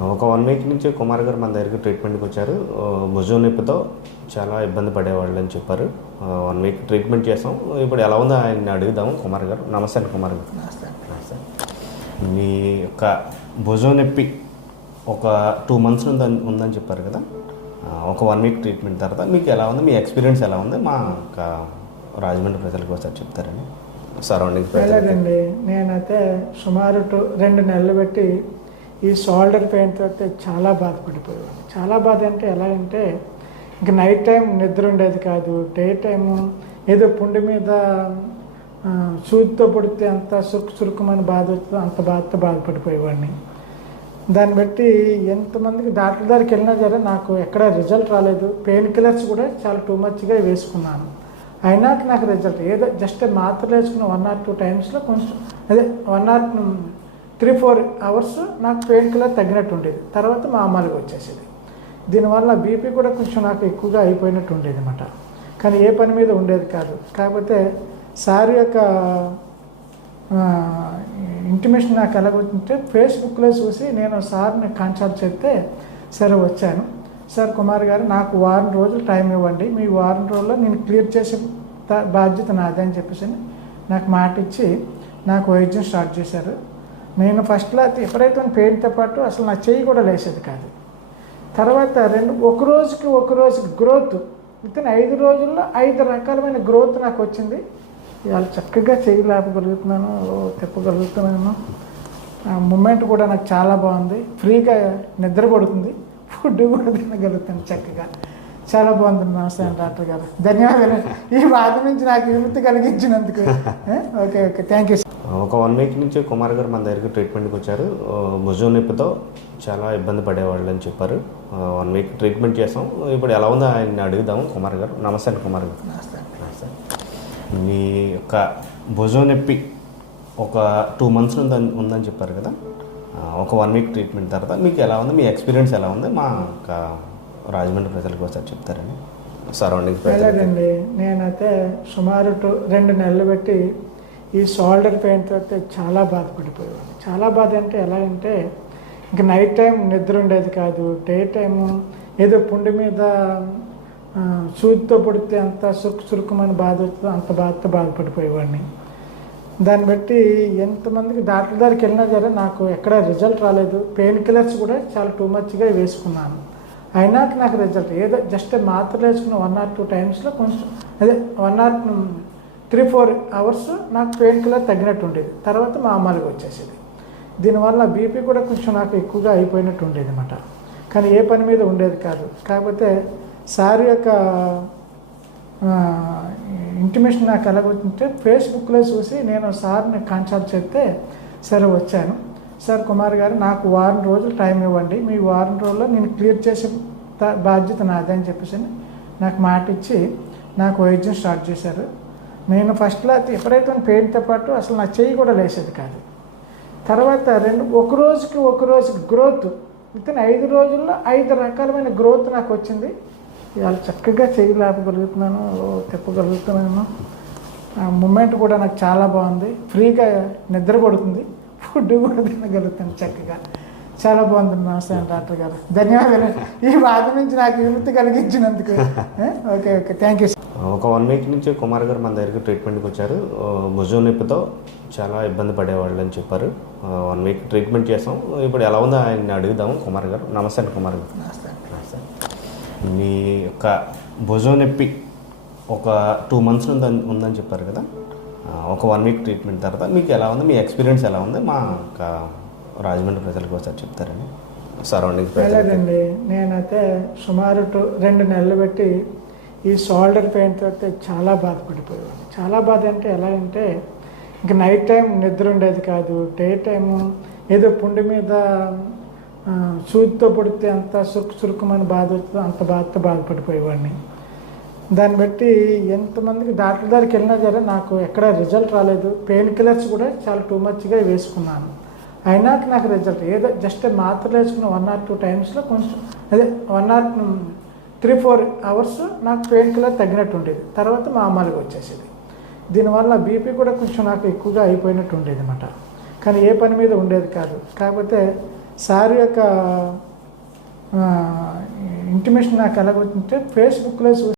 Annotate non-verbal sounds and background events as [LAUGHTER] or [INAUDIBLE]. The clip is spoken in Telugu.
ఒక వన్ వీక్ నుంచి కుమార్ గారు మన దగ్గరికి ట్రీట్మెంట్కి వచ్చారు. భుజం నొప్పితో చాలా ఇబ్బంది పడేవాళ్ళు అని చెప్పారు. వన్ వీక్ ట్రీట్మెంట్ చేసాం. ఇప్పుడు ఎలా ఉందో ఆయన అడుగుదాం కుమార్ గారు. నమస్తే అండి కుమార్ గారు. నమస్తే మీ యొక్క భుజం నొప్పి ఒక టూ మంత్స్ ఉందని ఉందని చెప్పారు కదా? ఒక వన్ వీక్ ట్రీట్మెంట్ తర్వాత మీకు ఎలా ఉంది? మీ ఎక్స్పీరియన్స్ ఎలా ఉంది? మా యొక్క రాజమండ్రి ప్రజలకు ఒకసారి చెప్తారండి. సరౌండింగ్స్ వెళ్ళదండి నేనైతే సుమారు టూ రెండు నెలలు పెట్టి ఈ షోల్డర్ పెయిన్తో అయితే చాలా బాధపడిపోయేవాడు చాలా బాధ అంటే ఎలా అంటే ఇంక నైట్ టైం నిద్ర ఉండేది కాదు. డే టైము ఏదో పుండి మీద సూదితో పుడితే అంత సురుకు సురుకుమని బాధ వస్తుందో అంత బాధతో బాధపడిపోయేవాడిని. దాన్ని బట్టి ఎంతమందికి డాక్టర్ దగ్గరికి వెళ్ళినా సరే నాకు ఎక్కడ రిజల్ట్ రాలేదు. పెయిన్ కిల్లర్స్ కూడా చాలా టూ మచ్గా వేసుకున్నాను. అయినా నాకు రిజల్ట్ ఏదో జస్ట్ మాత్రలు వేసుకున్న వన్ ఆర్ టూ టైమ్స్లో కొంచెం అదే one or three four hours నాకు పెయిన్ కిల్లర్ తగ్గినట్టు ఉండేది. తర్వాత మామూలుగా వచ్చేసేది. దీనివల్ల బీపీ కూడా కొంచెం నాకు ఎక్కువగా అయిపోయినట్టు ఉండేది అనమాట కానీ ఏ పని మీద ఉండేది కాదు. కాకపోతే సార్ యొక్క ఇంటిమేషన్ నాకు ఎలాగొచ్చింటే ఫేస్బుక్లో చూసి నేను సార్ని కాన్సల్ట్ చేస్తే సరే వచ్చాను. సార్ కుమార్ గారు నాకు వారం రోజులు టైం ఇవ్వండి. మీ వారం రోజుల్లో నేను క్లియర్ చేసే బాధ్యత నాదే అని చెప్పేసి నాకు మాట ఇచ్చి నాకు వైద్యం స్టార్ట్ చేశారు. నేను ఫస్ట్లో అయితే ఎప్పుడైతే పెయిన్తో పాటు అసలు నా చెయ్యి కూడా లేసేది కాదు. తర్వాత రెండు ఒక రోజుకి ఒక రోజుకి గ్రోత్ విత్ ఇన్ ఐదు రోజుల్లో ఐదు రకాలమైన గ్రోత్ నాకు వచ్చింది. ఇవాళ చక్కగా చెయ్యి లేపగలుగుతున్నాను ఓ తిప్పగలుగుతున్నాను. ఆ మూమెంట్ కూడా నాకు చాలా బాగుంది. ఫ్రీగా నిద్ర పడుతుంది. ఫుడ్ కూడా తినగలుగుతాను చక్కగా. చాలా బాగుంది. నమస్తే డాక్టర్ గారు. ధన్యవాదాలు. ఈ బాధ నుంచి నాకు విముక్తి కలిగించినందుకు? [LAUGHS] Okay okay. థ్యాంక్ యూ ఒక వన్ వీక్ నుంచి కుమార్ గారు మన దగ్గరికి ట్రీట్మెంట్కి వచ్చారు. భుజం నొప్పితో చాలా ఇబ్బంది పడేవాళ్ళు అని చెప్పారు. వన్ వీక్ ట్రీట్మెంట్ చేసాం. ఇప్పుడు ఎలా ఉందో ఆయన అడుగుదాం కుమార్ గారు. నమస్తే అండి కుమార్ గారు. నమస్తే నమస్తే. మీ యొక్క భుజం నొప్పి ఒక టూ మంత్స్ ఉందని ఉందని చెప్పారు కదా. ఒక వన్ వీక్ ట్రీట్మెంట్ తర్వాత మీకు ఎలా ఉంది? మీ ఎక్స్పీరియన్స్ ఎలా ఉంది? మా యొక్క రాజమండ్రి ప్రజలకు ఒకసారి చెప్తారండి. సరౌండింగ్స్ వెళ్ళదండి నేనైతే సుమారు టూ రెండు నెలలు పెట్టి ఈ షోల్డర్ పెయిన్ అయితే చాలా బాధపడిపోయేవాడు చాలా బాధ అంటే ఎలా అంటే ఇంక నైట్ టైం నిద్ర ఉండేది కాదు. డే టైము ఏదో పుండి మీద సూదితో పుడితే అంత సురుకు సురుకుమని బాధ వస్తుందో అంత బాధతో బాధపడిపోయేవాడిని. దాన్ని బట్టి ఎంతమందికి డాక్టర్ దగ్గరికి వెళ్ళినా సరే నాకు ఎక్కడ రిజల్ట్ రాలేదు. పెయిన్ కిల్లర్స్ కూడా చాలా టూ మచ్గా వేసుకున్నాను. అయినాక నాకు రిజల్ట్ ఏదో జస్ట్ మాత్రలు వేసుకున్న వన్ ఆర్ టూ టైమ్స్లో కొంచెం అదే one or three four hours నాకు పెయిన్ కిల్లర్ తగ్గినట్టు ఉండేది తర్వాత మామూలుగా వచ్చేసేది. దీనివల్ల బీపీ కూడా కొంచెం నాకు ఎక్కువగా అయిపోయినట్టు ఉండేది అనమాట కానీ ఏ పని మీద ఉండేది కాదు. కాకపోతే సార్ యొక్క ఇంటిమేషన్ నాకు ఎలాగొచ్చింటే ఫేస్బుక్లో చూసి నేను సార్ని కాన్సల్ట్ చేస్తే సరే వచ్చాను. సార్ కుమార్ గారు నాకు వారం రోజులు టైం ఇవ్వండి. మీ వారం రోజుల్లో నేను క్లియర్ చేసే బాధ్యత నాదే అని చెప్పేసి నాకు మాట ఇచ్చి నాకు వైద్యం స్టార్ట్ చేశారు. నేను ఫస్ట్లో అయితే ఎప్పుడైతే పెయిన్తో పాటు అసలు నా చెయ్యి కూడా లేసేది కాదు. తర్వాత రెండు ఒక రోజుకి ఒక రోజుకి గ్రోత్ విత్ ఇన్ ఐదు రోజుల్లో ఐదు రకాలమైన గ్రోత్ నాకు వచ్చింది. ఇవాళ చక్కగా చెయ్యి లేపగలుగుతున్నాను ఓ తిప్పగలుగుతున్నాను. ఆ మూమెంట్ కూడా నాకు చాలా బాగుంది. ఫ్రీగా నిద్ర పడుతుంది ఫుడ్ కూడా తినగలుగుతాను చక్కగా. చాలా బాగుంది. నమస్తే డాక్టర్ గారు. ధన్యవాదాలు. ఈ బాధ నుంచి నాకు విముక్తి కలిగించినందుకు? [LAUGHS] Okay okay. థ్యాంక్ యూ ఒక వన్ వీక్ నుంచి కుమార్ గారు మన దగ్గరికి ట్రీట్మెంట్కి వచ్చారు. భుజం నొప్పితో చాలా ఇబ్బంది పడేవాళ్ళు అని చెప్పారు. వన్ వీక్ ట్రీట్మెంట్ చేసాం. ఇప్పుడు ఎలా ఉందో ఆయన అడుగుదాం కుమార్ గారు. నమస్తే అండి కుమార్ గారు. నమస్తే నమస్తే. మీ యొక్క భుజం నొప్పి ఒక టూ మంత్స్ ఉందని ఉందని చెప్పారు కదా. ఒక వన్ వీక్ ట్రీట్మెంట్ తర్వాత మీకు ఎలా ఉంది? మీ ఎక్స్పీరియన్స్ ఎలా ఉంది? మా యొక్క రాజమండ్రి ప్రజలకు ఒకసారి చెప్తారండి. సరౌండింగ్స్ వెళ్ళదండి నేనైతే సుమారు టూ రెండు నెలలు పెట్టి ఈ షోల్డర్ పెయిన్ అయితే చాలా బాధపడిపోయేవాడు చాలా బాధ అంటే ఎలా అంటే ఇంక నైట్ టైం నిద్ర ఉండేది కాదు. డే టైము ఏదో పుండి మీద సూదితో పుడితే అంత సురుకు సురుకుమని బాధ వస్తుందో అంత బాధతో బాధపడిపోయేవాడిని. దాన్ని బట్టి ఎంతమందికి డాక్టర్ దగ్గరికి వెళ్ళినా సరే నాకు ఎక్కడ రిజల్ట్ రాలేదు. పెయిన్ కిల్లర్స్ కూడా చాలా టూ మచ్గా వేసుకున్నాను. అయినాక నాకు రిజల్ట్ ఏదో జస్ట్ మాత్రలు వేసుకున్న వన్ ఆర్ టూ టైమ్స్లో కొంచెం అదే one or three four hours నాకు పెయిన్ కిల్లర్ తగ్గినట్టు ఉండేది తర్వాత మామూలుగా వచ్చేసేది. దీనివల్ల బీపీ కూడా కొంచెం నాకు ఎక్కువగా అయిపోయినట్టు ఉండేది అనమాట కానీ ఏ పని మీద ఉండేది కాదు. కాకపోతే సార్ యొక్క ఇంటిమేషన్ నాకు ఎలాగొచ్చింటే ఫేస్బుక్లో చూసి